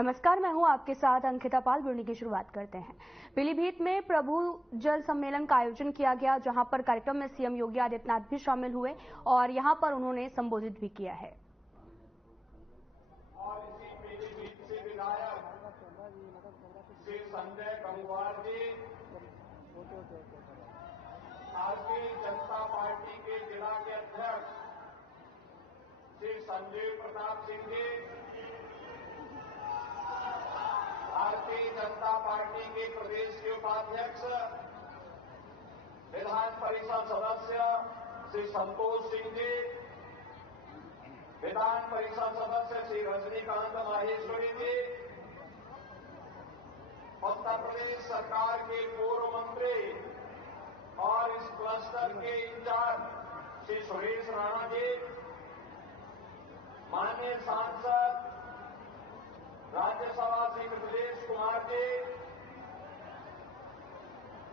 नमस्कार, मैं हूं आपके साथ अंकिता पाल। बुलेटिन की शुरुआत करते हैं। पीलीभीत में प्रभु जल सम्मेलन का आयोजन किया गया, जहां पर कार्यक्रम में सीएम योगी आदित्यनाथ भी शामिल हुए और यहां पर उन्होंने संबोधित भी किया है। और इसी पीलीभीत से विधायक श्री संजय गंगवार जी, भारतीय जनता पार्टी के जिला के अध्यक्ष श्री संजय प्रताप सिंह जी, भारतीय जनता पार्टी के प्रदेश के उपाध्यक्ष विधान परिषद सदस्य श्री संतोष सिंह जी, विधान परिषद सदस्य श्री रजनीकांत माहेश्वरी जी, उत्तर प्रदेश सरकार के पूर्व मंत्री और इस क्लस्टर के इंचार्ज श्री सुरेश राणा जी, माननीय सांसद राज्यसभा श्री मिथिलेश कुमार जी,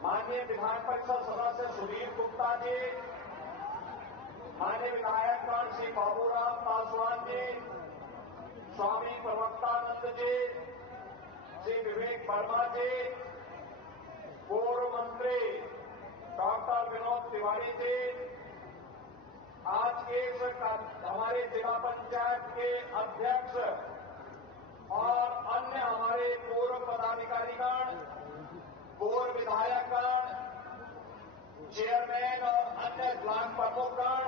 माननीय विधान परिषद सदस्य सुधीर गुप्ता जी, माननीय विधायकगण श्री बाबूराम पासवान जी, स्वामी प्रवक्तानंद जी, श्री विवेक वर्मा जी, पूर्व मंत्री डॉक्टर विनोद तिवारी जी, आज के हमारे जिला पंचायत के अध्यक्ष और अन्य हमारे पूर्व पदाधिकारीगण, पूर्व विधायकगण, चेयरमैन और अन्य ब्लॉक प्रमुखगण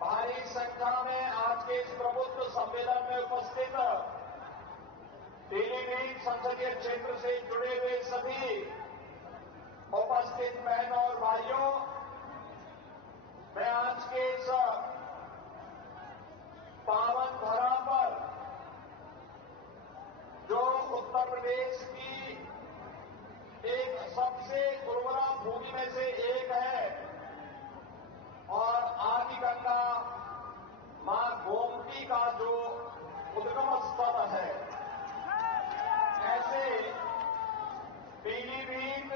भारी संख्या में आज के इस प्रबुद्ध सम्मेलन में उपस्थित पीलीभीत संसदीय क्षेत्र से जुड़े हुए सभी उपस्थित बहनों और भाइयों, मैं आज के इस पावन धरा पर जो उत्तर प्रदेश की एक सबसे उर्वरा भूमि में से एक है और आदि गंगा मां गोमती का जो उद्गम स्थल है, ऐसे पीलीभीत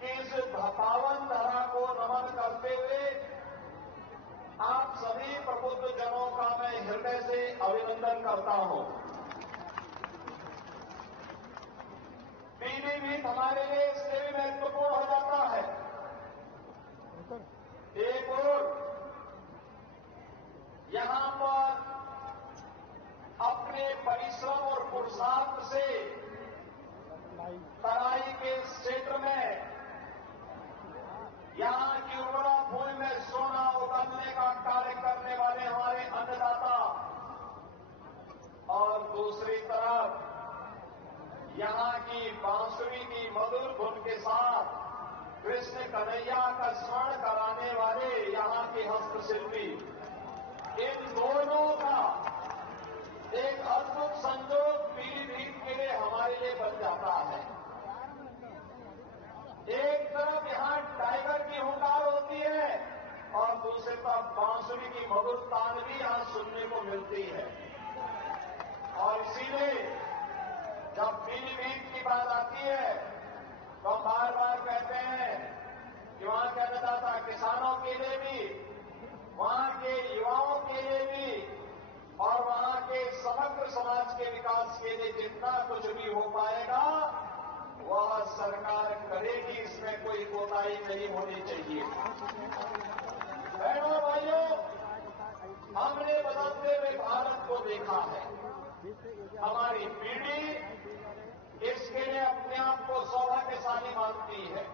की इस पावन धरा को नमन करते हुए आप सभी प्रबुद्ध जनों का मैं हृदय से अभिनंदन करता हूं। पीलीभीत हमारे लिए इसलिए भी महत्वपूर्ण हो जाता है, एक ओर यहां पर अपने परिश्रम और पुरुषार्थ से तराई के क्षेत्र में यहां की उर्वरा भूमि में सोना उगाने का कार्य करने वाले हमारे अन्नदाता, और दूसरी तरफ यहां की बांसुरी की मधुर धुन के साथ कृष्ण कन्हैया का स्मरण कराने वाले यहां के हस्तशिल्पी, इन दोनों का एक अद्भुत संयोग पीलीभीत के लिए हमारे लिए बन जाता है। एक तरफ यहां टाइगर की हुंकार होती है और दूसरी तरफ बांसुरी की मधुर तान भी यहां सुनने को मिलती है, और इसीलिए जब पीलीभीत की बात आती है तो हम बार बार कहते हैं कि वहां के अन्नदाता किसानों के लिए भी, वहां के युवाओं के लिए भी और वहां के समग्र समाज के विकास के लिए जितना कुछ भी हो पाएगा वह सरकार करेगी, इसमें कोई कोताही नहीं होनी चाहिए। बहनों भाइयों, हमने बदलते हुए भारत को देखा है। हमारी पीढ़ी इसके लिए अपने आप को सौभाग्यशाली मानती है,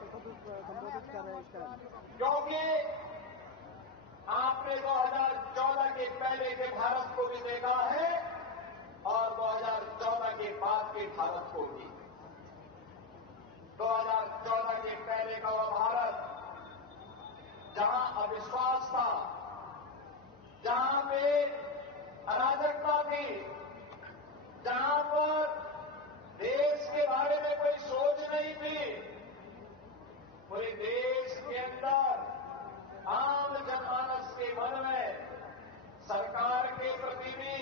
क्योंकि आपने 2014 के पहले के भारत को भी देखा है और 2014 के बाद के भारत को भी। 2014 के पहले का वह भारत जहां अविश्वास था, जहां पे अराजकता थी, जहां पर देश के बारे में कोई सोच नहीं थी, पूरे देश के अंदर आम जनमानस के मन में सरकार के प्रति भी,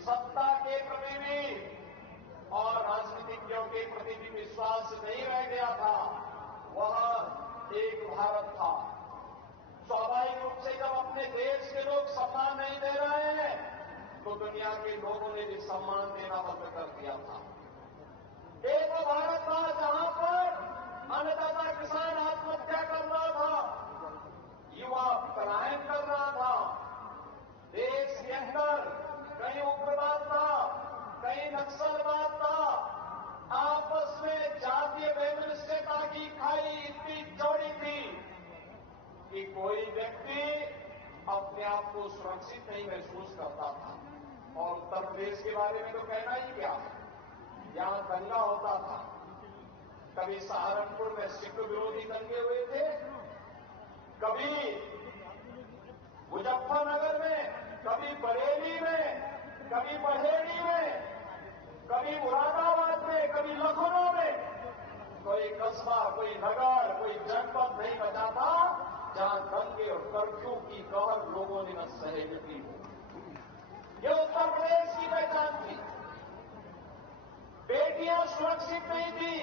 सत्ता के प्रति भी और राजनीतिज्ञों के प्रति भी विश्वास नहीं रह गया था। वह एक भारत था। स्वाभाविक दुनिया के लोगों ने भी सम्मान देना बंद कर दिया था। एक वो भारत था जहां पर अन्नदाता किसान आत्महत्या कर रहा था, युवा पलायन कर रहा था, देश के अंदर कहीं उग्रवाद था, कहीं नक्सलवाद था, आपस में जातीय वैमनस्यता की खाई इतनी चौड़ी थी कि कोई व्यक्ति अपने आप को सुरक्षित नहीं महसूस करता था। और उत्तर प्रदेश के बारे में तो कहना ही क्या, यहां दंगा होता था। कभी सहारनपुर में सिख विरोधी दंगे हुए थे, कभी मुजफ्फरनगर में, कभी बरेली में, कभी बहेड़ी में, कभी मुरादाबाद में, कभी लखनऊ में। कोई कस्बा, कोई नगर, कोई जनपद नहीं बचा था जहां दंगे और कर्फ्यू की कहर लोगों ने न सहेजती हो। ये उत्तर प्रदेश की पहचान थी। बेटियां सुरक्षित नहीं थी,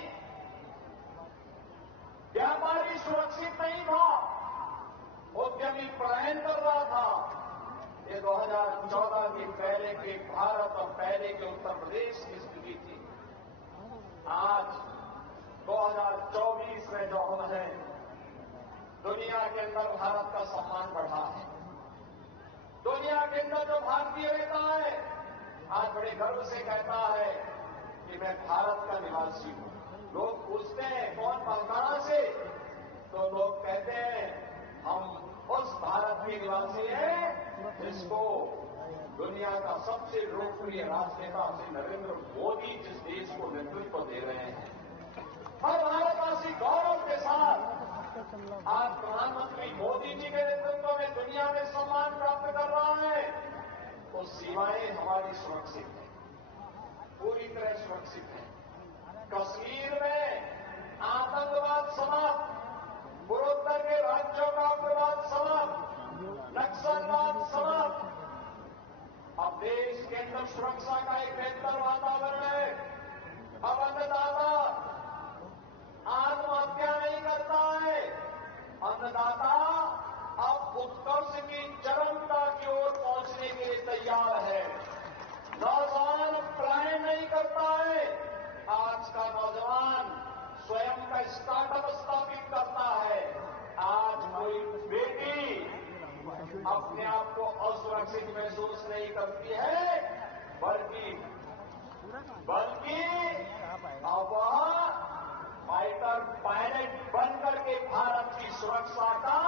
व्यापारी सुरक्षित नहीं था, उद्यमी पलायन कर रहा था। ये 2014 के पहले के भारत और पहले के उत्तर प्रदेश की स्थिति थी। आज 2024 में जो हम हैं, दुनिया के अंदर भारत का सम्मान बढ़ा है। दुनिया के अंदर जो भारतीय रहता है आज बड़े गर्व से कहता है कि मैं भारत का निवासी हूं। लोग पूछते हैं कौन कहां से, तो लोग कहते हैं हम उस भारत के निवासी हैं जिसको दुनिया का सबसे लोकप्रिय राजनेता श्री नरेंद्र मोदी जिस देश को नेतृत्व दे रहे हैं। हर भारतवासी गौरव के साथ आज प्रधानमंत्री मोदी जी के नेतृत्व में दुनिया में सम्मान प्राप्त कर रहा है। तो सीमाएं हमारी सुरक्षित हैं, पूरी तरह सुरक्षित हैं। कश्मीर में आतंकवाद समाप्त, पूर्वोत्तर के राज्यों का उग्रवाद समाप्त, नक्सलवाद समाप्त। अब देश के अंदर सुरक्षा का एक बेहतर वातावरण है। अब अन्नदाता आत्महत्या नहीं करता है, अन्नदाता अब उत्कर्ष की चरमता की ओर पहुंचने के लिए तैयार है। नौजवान पलायन नहीं करता है। आज का नौजवान स्वयं का स्टार्टअप स्थापित करता है। आज कोई बेटी अपने आप को असुरक्षित महसूस नहीं करती है, बल्कि अब वह फाइटर पायलट बनकर के भारत की सुरक्षा का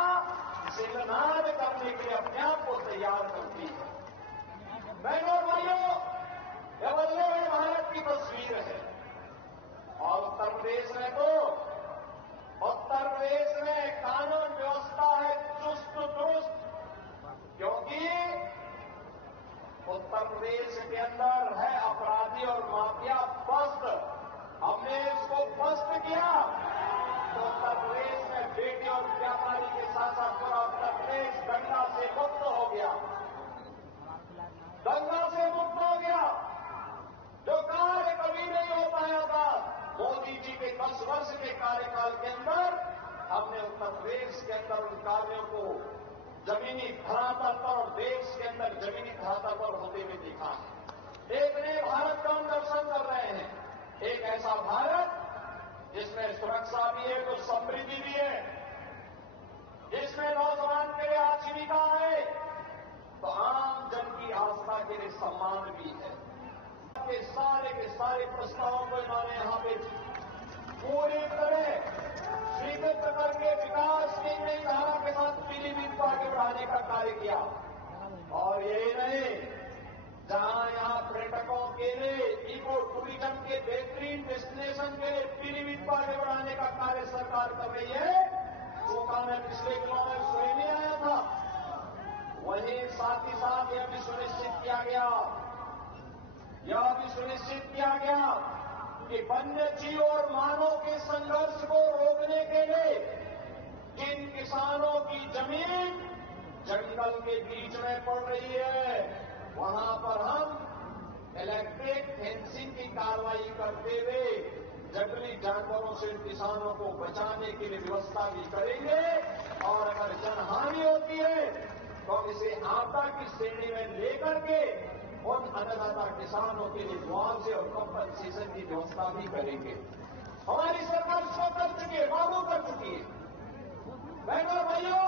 सिंहनाद करने के लिए अपने आप को तैयार करती है। बहनों और भाइयों, यह बदले हुए भारत की तस्वीर है। और उत्तर प्रदेश में तो उत्तर प्रदेश में कानून व्यवस्था है चुस्त दुरुस्त, क्योंकि उत्तर प्रदेश के अंदर है अपराधी और माफिया पस्त। हमने इसको पस्त किया तो उत्तर प्रदेश में बेटी और व्यापारी के साथ साथ पूरा उत्तर प्रदेश दंगा से मुक्त हो गया, दंगा से मुक्त हो गया। जो कार्य कभी नहीं हो पाया था, मोदी जी के 10 वर्ष के कार्यकाल के अंदर हमने उत्तर प्रदेश के अंदर उन कार्यों को जमीनी धरातल पर और देश के अंदर जमीनी धरातल पर होते हुए देखा है। एक नए भारत का हम दर्शन कर रहे हैं, एक ऐसा भारत जिसमें सुरक्षा भी है तो समृद्धि भी है, जिसमें नौजवान के लिए आजीविका है तो आम जन की आस्था के लिए सम्मान भी है। के सारे प्रस्तावों को इन्होंने यहां पे पूरी तरह स्वीकृत करके विकास की नई धारा के साथ पीलीभीत को आगे बढ़ाने का कार्य किया। और यही नहीं, जहां यहां पर्यटकों के लिए इको टूरिज्म के बेहतरीन डेस्टिनेशन के लिए पीलीभीत को आगे बढ़ाने का कार्य सरकार कर रही है। चोखा में पिछले दिनों में सोए नहीं आया था, वहीं साथ ही साथ यह भी सुनिश्चित किया गया कि वन्य जीव और मानव के संघर्ष को रोकने के लिए जिन किसानों की जमीन जंगल के बीच में पड़ रही है, वहां पर हम इलेक्ट्रिक फेंसिंग की कार्रवाई करते हुए जंगली जानवरों से किसानों को बचाने के लिए व्यवस्था भी करेंगे। और अगर जनहानि होती है तो इसे आपदा की श्रेणी में लेकर के उन अन्नदाता किसानों के लिए मुआवजे और कंपनसेशन की व्यवस्था भी करेंगे। हमारी सरकार इसको कर चुकी है, लागू कर चुकी है। बहनों और भाइयों,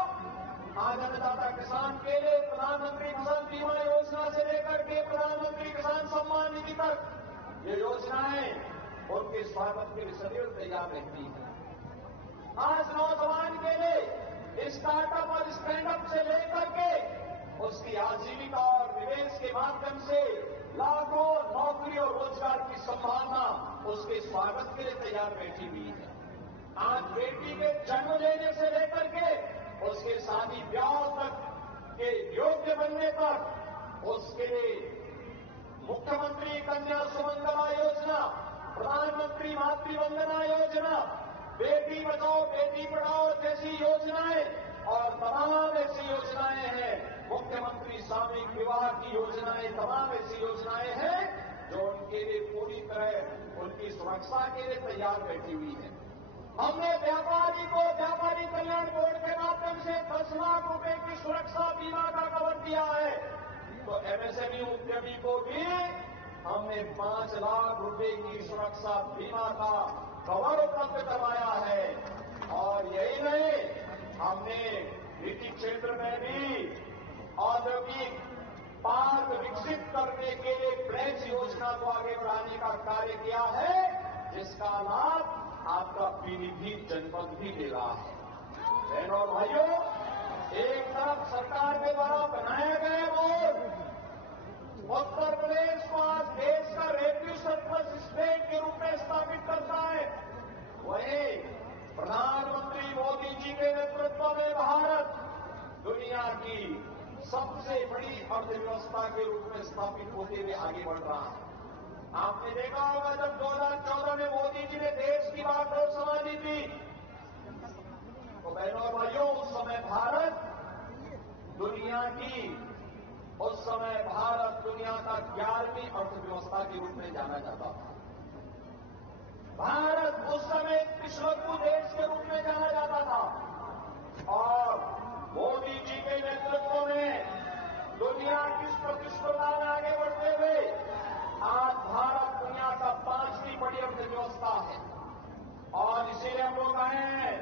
आज अन्नदाता किसान के लिए प्रधानमंत्री फसल बीमा योजना से लेकर के प्रधानमंत्री किसान सम्मान निधि तक ये योजनाएं उनके स्वागत के लिए सदैव तैयार रहती है। आज नौजवान के लिए स्टार्टअप और स्टैंडअप से लेकर के उसकी आजीविका और निवेश के माध्यम से लाखों नौकरी और रोजगार की संभावना उसके स्वागत के लिए तैयार बैठी हुई है। आज बेटी के जन्म लेने से लेकर के उसके शादी ब्याह तक के योग्य बनने तक उसके लिए मुख्यमंत्री कन्या सुमंगला योजना, प्रधानमंत्री मातृ वंदना योजना, बेटी बचाओ बेटी पढ़ाओ जैसी योजनाएं और तमाम ऐसी योजनाएं हैं। मुख्यमंत्री सामूहिक विवाह की योजनाएं, तमाम ऐसी योजनाएं हैं जो उनके लिए पूरी तरह उनकी सुरक्षा के लिए तैयार बैठी हुई है। हमने व्यापारी को व्यापारी कल्याण बोर्ड के माध्यम से 10 लाख रुपए की सुरक्षा बीमा का कवर दिया है। तो एमएसएमई उद्यमी को भी हमने 5 लाख रुपए की सुरक्षा बीमा का कवर उपलब्ध करवाया है। और यही नहीं, हमने निजी क्षेत्र में भी औद्योगिक पार्क विकसित करने के लिए प्लेज योजना को आगे बढ़ाने का कार्य किया है, जिसका लाभ आपका पीलीभीत जनपद भी ले रहा है। बहनों और भाइयों, एक तरफ सरकार के द्वारा बनाए गए बोर्ड उत्तर प्रदेश को आज देश का रेवेन्यू सरप्लस स्टेट के रूप में स्थापित करता है, वहीं प्रधानमंत्री मोदी जी के नेतृत्व में भारत दुनिया की सबसे बड़ी अर्थव्यवस्था के रूप में स्थापित होते हुए आगे बढ़ रहा है। आपने देखा होगा जब 2014 में मोदी जी ने देश की बागडोर संभाली थी, तो बहनों और भाइयों, उस समय भारत दुनिया का 11वीं अर्थव्यवस्था के रूप में जाना जाता था। भारत उस समय पिछड़ू देश के रूप में जाना जाता था और मोदी जी के नेतृत्व में दुनिया की प्रतिस्पर्धा में आगे बढ़ते हुए आज भारत दुनिया का 5वीं बड़ी अर्थव्यवस्था है। और इसीलिए हम लोग आए हैं,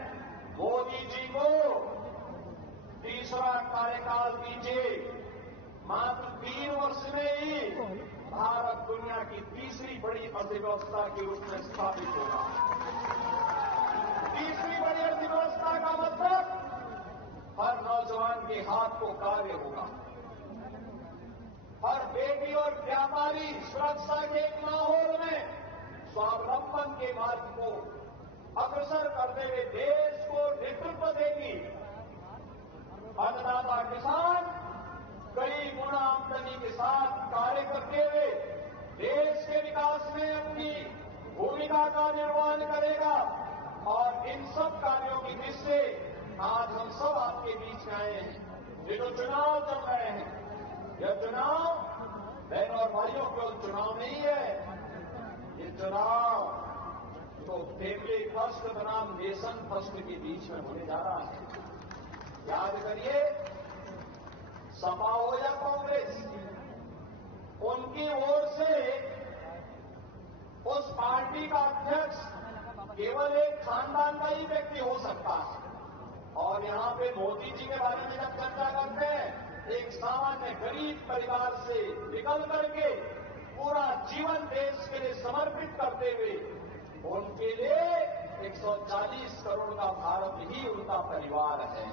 मोदी जी को तीसरा कार्यकाल दीजिए। मात्र 3 वर्ष में ही भारत दुनिया की तीसरी बड़ी अर्थव्यवस्था के रूप में स्थापित होगा। तीसरी बड़ी अर्थव्यवस्था का मतलब हर नौजवान के हाथ को कार्य होगा, हर बेटी और व्यापारी सुरक्षा के एक माहौल में स्वावलंबन के मार्ग को अग्रसर करते हुए देश को नेतृत्व देगी। अन्नदाता किसान कई गुना आमदनी के साथ कार्य करते हुए देश के विकास में अपनी भूमिका का निर्वहन करेगा। और इन सब कार्यों की दृष्टि से आज हम सब आपके बीच में आए हैं। ये जो चुनाव चल रहे हैं, यह चुनाव बहनों और भाइयों केवल चुनाव नहीं है, ये चुनाव तो फैमिली फर्स्ट बनाम नेशन फर्स्ट के बीच में होने जा रहा है। याद करिए, सपा हो या कांग्रेस, उनकी ओर से उस पार्टी का अध्यक्ष केवल एक खानदान का ही व्यक्ति हो सकता है। और यहां पे मोदी जी के बारे में जब चर्चा करते हैं, एक सामान्य गरीब परिवार से निकल करके पूरा जीवन देश के लिए समर्पित करते हुए उनके लिए 140 करोड़ का भारत ही उनका परिवार है।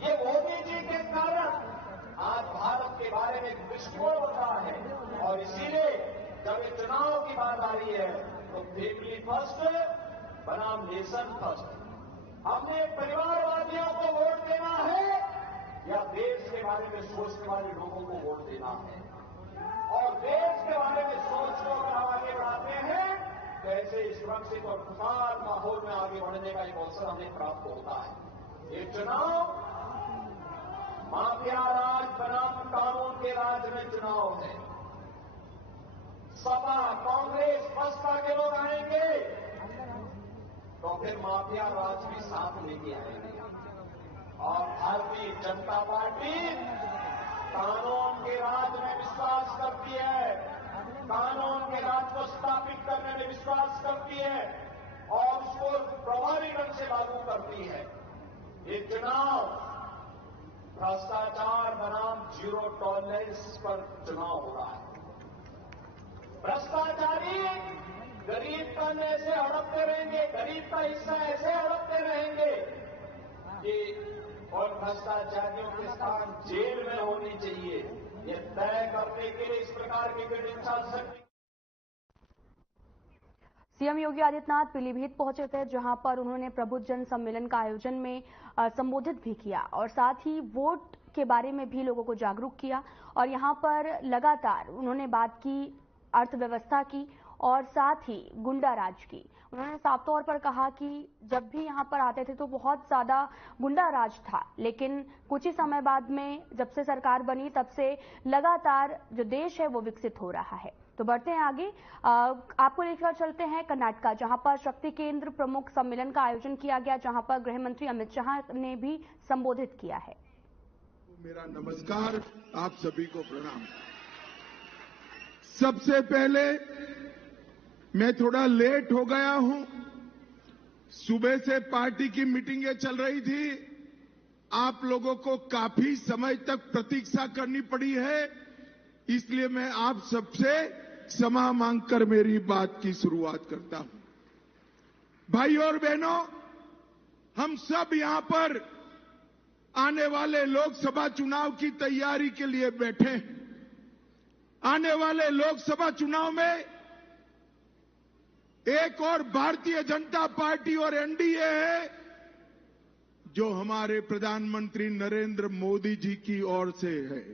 ये मोदी जी के कारण आज भारत के बारे में एक दृष्टिकोण होता है। और इसीलिए जब ये चुनाव की बात आ रही है तो फैमिली फर्स्ट बनाम नेशन फर्स्ट, हमने परिवारवादियों को वोट देना है या देश के बारे में सोचने वाले लोगों को वोट देना है। और देश के बारे में सोच को अगर हम आगे बढ़ाते हैं तो ऐसे सुरक्षित और खुशहाल माहौल में आगे बढ़ने का एक अवसर हमें प्राप्त होता है। ये चुनाव माफिया राज बनाम कानून के राज में चुनाव है। सपा कांग्रेस बसपा के लोग आएंगे तो फिर माफिया राज भी साथ लेके आएंगे। और भारतीय जनता पार्टी कानून के राज में विश्वास करती है, कानून के राज को स्थापित करने में विश्वास करती है और उसको प्रभावी ढंग से लागू करती है। ये चुनाव भ्रष्टाचार बनाम जीरो टॉलरेंस पर चुनाव हो रहा है। भ्रष्टाचारी गरीब का ऐसे हड़पते रहेंगे, गरीब का हिस्सा ऐसे हड़पते रहेंगे कि और भ्रष्टाचारियों के स्थान जेल में होनी चाहिए, ये तय करने के लिए इस प्रकार की मीटिंग चल सकती। सीएम योगी आदित्यनाथ पीलीभीत पहुंचे थे, जहां पर उन्होंने प्रबुद्ध जन सम्मेलन का आयोजन में संबोधित भी किया और साथ ही वोट के बारे में भी लोगों को जागरूक किया। और यहां पर लगातार उन्होंने बात की अर्थव्यवस्था की और साथ ही गुंडा राज की। उन्होंने साफ तौर पर कहा कि जब भी यहां पर आते थे तो बहुत ज्यादा गुंडा राज था, लेकिन कुछ ही समय बाद में जब से सरकार बनी तब से लगातार जो देश है वो विकसित हो रहा है। तो बढ़ते हैं आगे, आपको लेकर चलते हैं कर्नाटका, जहां पर शक्ति केंद्र प्रमुख सम्मेलन का आयोजन किया गया, जहां पर गृह मंत्री अमित शाह ने भी संबोधित किया है। मेरा नमस्कार, आप सभी को प्रणाम। सबसे पहले मैं थोड़ा लेट हो गया हूं। सुबह से पार्टी की मीटिंगें चल रही थी, आप लोगों को काफी समय तक प्रतीक्षा करनी पड़ी है, इसलिए मैं आप सबसे क्षमा मांगकर मेरी बात की शुरुआत करता हूं। भाइयों और बहनों, हम सब यहां पर आने वाले लोकसभा चुनाव की तैयारी के लिए बैठे हैं। आने वाले लोकसभा चुनाव में एक और भारतीय जनता पार्टी और एनडीए है, जो हमारे प्रधानमंत्री नरेंद्र मोदी जी की ओर से है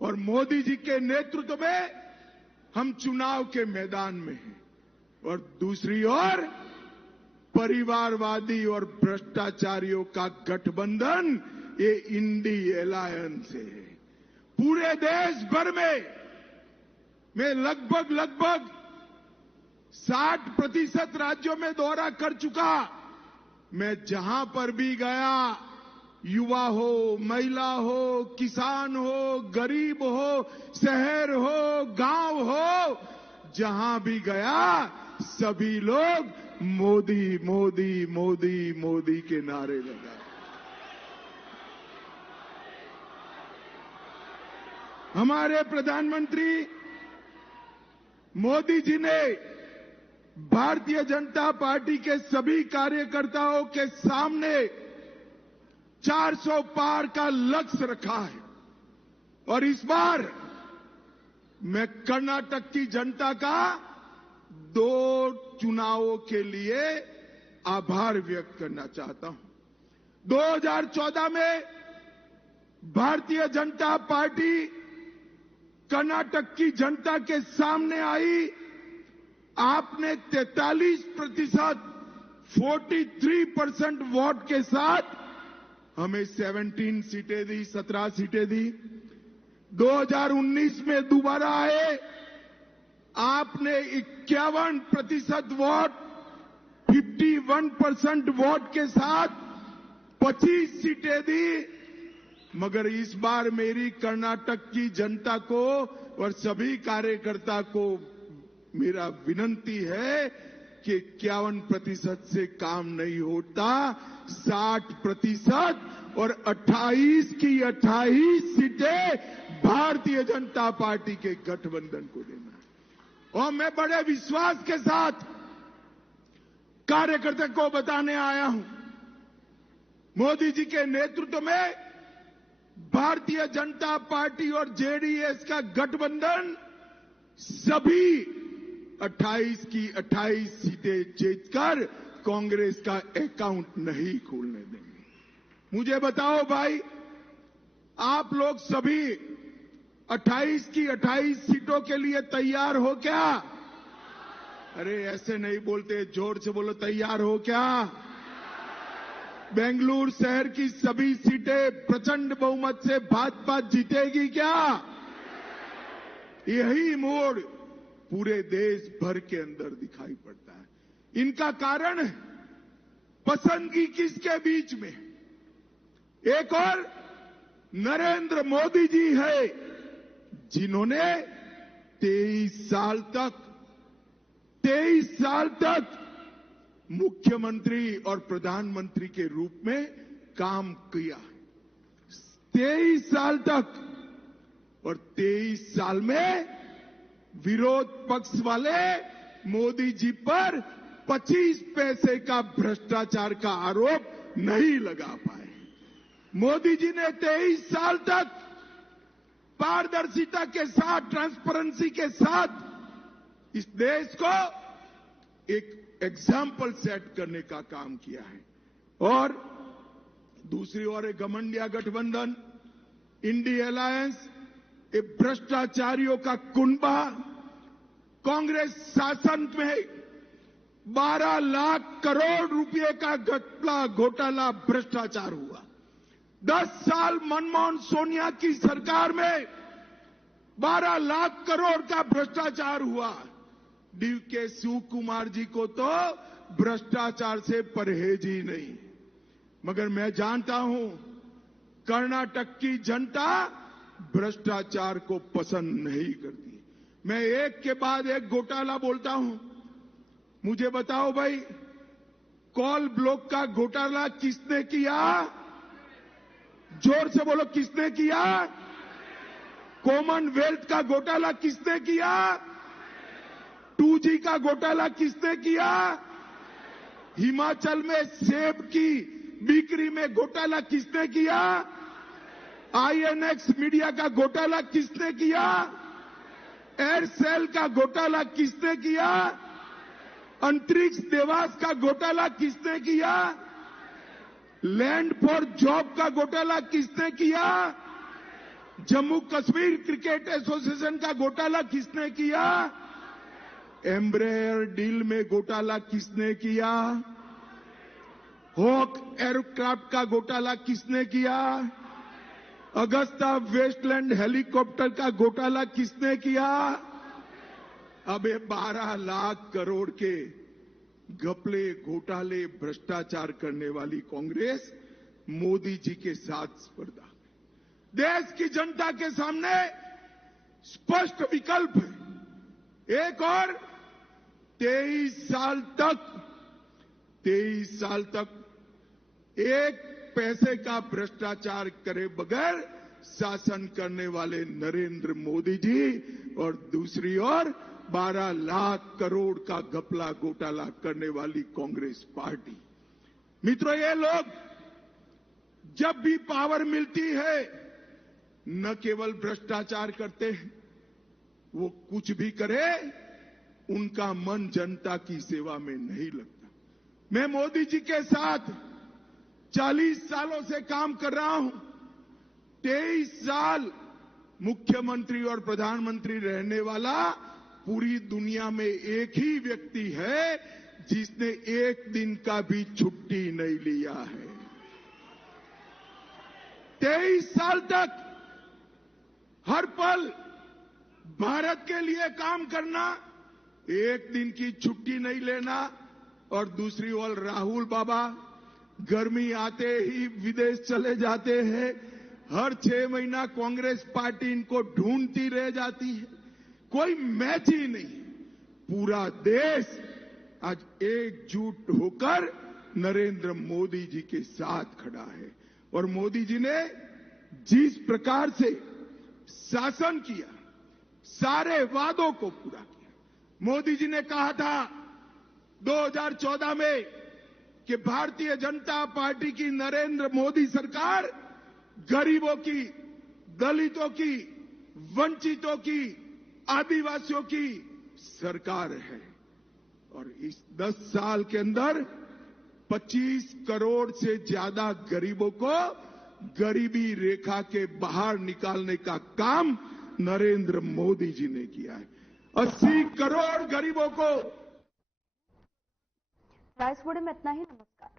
और मोदी जी के नेतृत्व में हम चुनाव के मैदान में हैं। और दूसरी ओर परिवारवादी और भ्रष्टाचारियों का गठबंधन, ये इंडी अलायंस है। पूरे देश भर में मैं लगभग 60% राज्यों में दौरा कर चुका। मैं जहां पर भी गया, युवा हो, महिला हो, किसान हो, गरीब हो, शहर हो, गांव हो, जहां भी गया सभी लोग मोदी मोदी मोदी मोदी के नारे लगाए। हमारे प्रधानमंत्री मोदी जी ने भारतीय जनता पार्टी के सभी कार्यकर्ताओं के सामने 400 पार का लक्ष्य रखा है और इस बार मैं कर्नाटक की जनता का 2 चुनावों के लिए आभार व्यक्त करना चाहता हूं। 2014 में भारतीय जनता पार्टी कर्नाटक की जनता के सामने आई। आपने 43%, 43% वोट के साथ हमें 17 सीटें दी, 17 सीटें दी। 2019 में दोबारा आए, आपने 51% वोट, 51% वोट के साथ 25 सीटें दी। मगर इस बार मेरी कर्नाटक की जनता को और सभी कार्यकर्ता को मेरा विनंती है कि 51% से काम नहीं होता, 60% और 28 की 28 सीटें भारतीय जनता पार्टी के गठबंधन को देना है। और मैं बड़े विश्वास के साथ कार्यकर्ता को बताने आया हूं, मोदी जी के नेतृत्व में भारतीय जनता पार्टी और जेडीएस का गठबंधन सभी 28 की 28 सीटें जीतकर कांग्रेस का अकाउंट नहीं खोलने देंगे। मुझे बताओ भाई, आप लोग सभी 28 की 28 सीटों के लिए तैयार हो क्या? अरे ऐसे नहीं बोलते, जोर से बोलो, तैयार हो क्या? बेंगलुरु शहर की सभी सीटें प्रचंड बहुमत से भाजपा जीतेगी क्या? यही मोड़ पूरे देश भर के अंदर दिखाई पड़ता है। इनका कारण है पसंदगी किसके बीच में? एक और नरेंद्र मोदी जी है, जिन्होंने 23 साल तक मुख्यमंत्री और प्रधानमंत्री के रूप में काम किया। 23 साल तक, और 23 साल में विरोध पक्ष वाले मोदी जी पर 25 पैसे का भ्रष्टाचार का आरोप नहीं लगा पाए। मोदी जी ने 23 साल तक पारदर्शिता के साथ, ट्रांसपेरेंसी के साथ इस देश को एक एग्जाम्पल सेट करने का काम किया है। और दूसरी ओर एक घमंडिया गठबंधन, इंडी अलायंस, एक भ्रष्टाचारियों का कुनबा। कांग्रेस शासन में 12 लाख करोड़ रुपए का घोटाला भ्रष्टाचार हुआ। 10 साल मनमोहन सोनिया की सरकार में 12 लाख करोड़ का भ्रष्टाचार हुआ। डीके शिव कुमार जी को तो भ्रष्टाचार से परहेज ही नहीं। मगर मैं जानता हूं, कर्नाटक की जनता भ्रष्टाचार को पसंद नहीं करती। मैं एक के बाद एक घोटाला बोलता हूं। मुझे बताओ भाई, कोल ब्लॉक का घोटाला किसने किया? जोर से बोलो, किसने किया? कॉमनवेल्थ का घोटाला किसने किया? 2G का घोटाला किसने किया? हिमाचल में सेब की बिक्री में घोटाला किसने किया? INX मीडिया का घोटाला किसने किया? एयरसेल का घोटाला किसने किया? अंतरिक्ष देवास का घोटाला किसने किया? लैंड फॉर जॉब का घोटाला किसने किया? जम्मू कश्मीर क्रिकेट एसोसिएशन का घोटाला किसने किया? एम्ब्रेयर डील में घोटाला किसने किया? हॉक एयरक्राफ्ट का घोटाला किसने किया? अगस्ता वेस्टलैंड हेलीकॉप्टर का घोटाला किसने किया? अब ये 12 लाख करोड़ के घपले, घोटाले, भ्रष्टाचार करने वाली कांग्रेस मोदी जी के साथ स्पर्धा। देश की जनता के सामने स्पष्ट विकल्प है। एक और 23 साल तक एक पैसे का भ्रष्टाचार करे बगैर शासन करने वाले नरेंद्र मोदी जी, और दूसरी ओर 12 लाख करोड़ का घपला घोटाला करने वाली कांग्रेस पार्टी। मित्रों, ये लोग जब भी पावर मिलती है न केवल भ्रष्टाचार करते हैं, वो कुछ भी करे, उनका मन जनता की सेवा में नहीं लगता। मैं मोदी जी के साथ 40 सालों से काम कर रहा हूं। 23 साल मुख्यमंत्री और प्रधानमंत्री रहने वाला पूरी दुनिया में एक ही व्यक्ति है जिसने एक दिन का भी छुट्टी नहीं लिया है। 23 साल तक हर पल भारत के लिए काम करना, एक दिन की छुट्टी नहीं लेना। और दूसरी ओर राहुल बाबा गर्मी आते ही विदेश चले जाते हैं। हर 6 महीना कांग्रेस पार्टी इनको ढूंढती रह जाती है। कोई मैच ही नहीं। पूरा देश आज एकजुट होकर नरेंद्र मोदी जी के साथ खड़ा है। और मोदी जी ने जिस प्रकार से शासन किया, सारे वादों को पूरा किया। मोदी जी ने कहा था 2014 में कि भारतीय जनता पार्टी की नरेंद्र मोदी सरकार गरीबों की, दलितों की, वंचितों की, आदिवासियों की सरकार है। और इस 10 साल के अंदर 25 करोड़ से ज्यादा गरीबों को गरीबी रेखा के बाहर निकालने का काम नरेंद्र मोदी जी ने किया है। 80 करोड़ गरीबों को। राइस बोर्ड में इतना ही। नमस्कार।